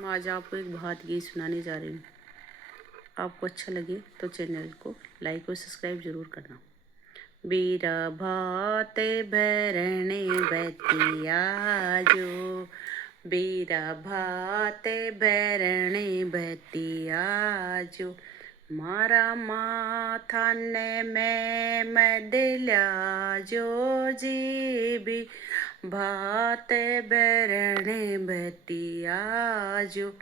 मैं आज आपको एक भात गीत सुनाने जा रही हूँ। आपको अच्छा लगे तो चैनल को लाइक और सब्सक्राइब जरूर करना। बीरा भात भरने बतिया जो, बीरा भात भरने बतिया जो, मारा माथा ने मैं मदल्या जो जी भी भात भरने बतिया जो,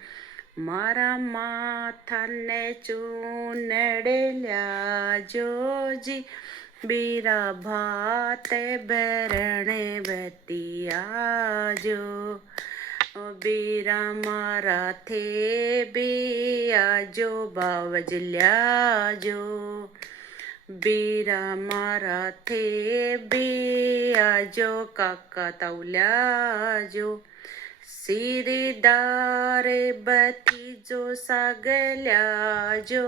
मारा माथा ने चूनड़ल्या जो जी बीरा भात भरने बतिया जो, बीरा मारा थे बिया जो बावजल्या जो, बीरा मारा थे बिया जो काका तौल्या जो, सिरीदारे बती जो सागल्या जो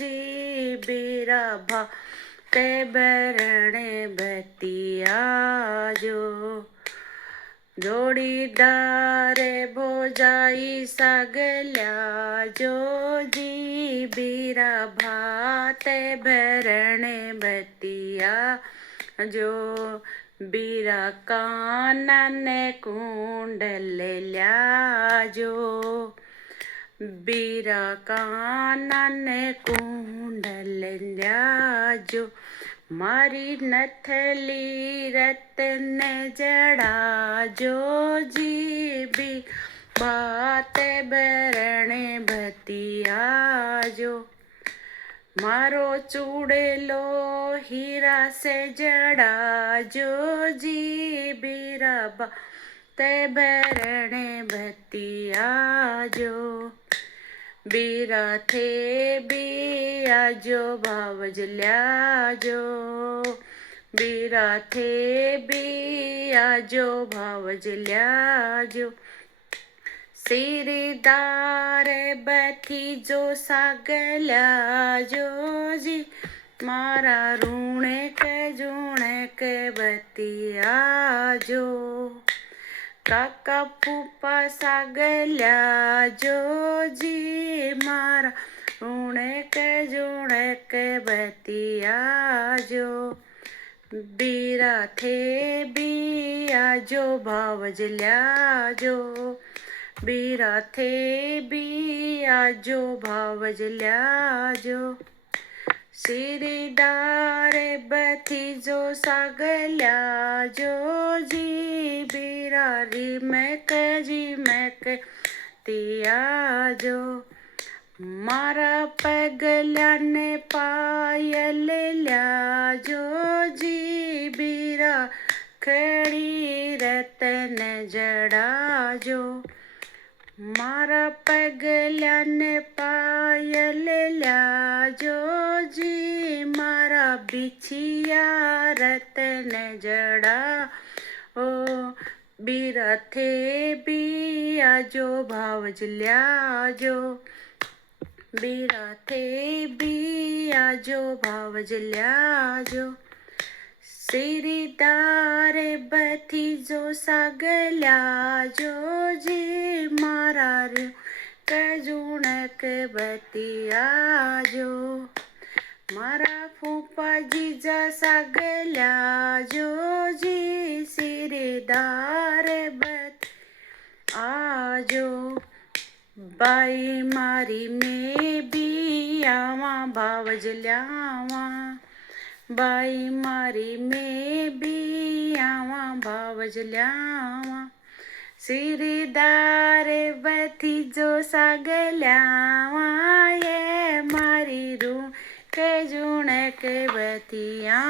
जी बीरा भा ते भरणे बतिया जो, जोड़ीदारे भोजाई सागल्या जो जी बीरा भात भरणे बतिया जो, बीरा काना ने कुंडल्या जो, बीरा काना ने कुंडल्या जो, मारी नथली रतन जड़ा जो जी भी बात भरणे बतिया जो, मारो चूड़ेलो हीरा से जड़ा जो जी बीरा बात भरणे बतिया जो, बीरा थे बिया जो बावजल्या जो, बीरा थे बिया जो बावजल्या जो, सिरीदारे बथी जो सागल्या जो जी मारा रूणे के जूणे के बतिया जो, काका फूफा सागल्या जो जी मारा रूणे के जूणे के बतिया जो, बीरा थे बिया जो बावजल्या जो, बीरा थे बिया जो बावजल्या जो, सिरीदारे बथी जो सागल्या जो जी बीरा री मैं के तिया जो, मारा पगल्या ने पायल ल्या जो जी बीरा खड़ी रतन जड़ा जो, मारा पगल्या ने पायल ल्या जो जी मारा बिछिया रतन जड़ा ओ, बीरा थे बिया जो भावजल्या जो, बीरा थे बिया जो भावजल्या जो, सिरीदारे बथी जो सागल्या जो जी मारा रे कजूणक बतिया जो, मारा फूफा जीजा सागल्या जो जी सिरीदारे बत आजो, बाई मारी में भी आवा बावजल्यावा, बाई मारी में भी आवा बावजल्यावा, सिरीदारे बथी जो सागल्यावा ये मारी रू के जूण के बतिया।